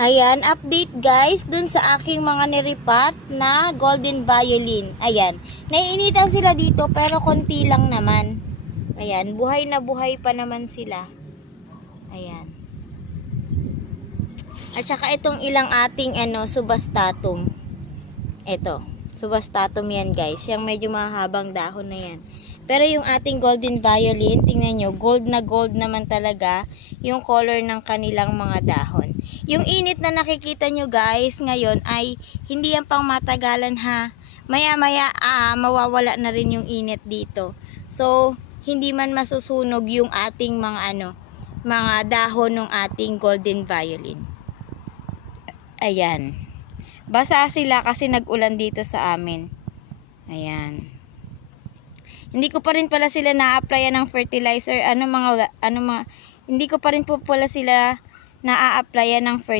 Ayan, update guys dun sa aking mga niripat na golden violin. Ayan, naiinitan sila dito pero konti lang naman. Ayan, buhay na buhay pa naman sila. Ayan. At saka itong ilang ating subastatum. Ito, subastatum yan guys. Yung medyo mahabang dahon na yan. Pero yung ating golden violin, tingnan nyo, gold na gold naman talaga yung color ng kanilang mga dahon. Yung init na nakikita nyo guys ngayon ay hindi yan pang matagalan ha. Maya maya mawawala na rin yung init dito. So, hindi man masusunog yung ating mga dahon ng ating golden violin. Ayan. Basa sila kasi nag-ulan dito sa amin. Ayan. Hindi ko pa rin pala sila na-applyan ng fertilizer. Hindi ko pa rin po pala sila na-applyan ng fertilizer.